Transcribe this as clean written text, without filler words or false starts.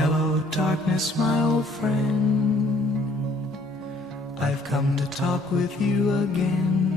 Hello, darkness, my old friend. I've come to talk with you again.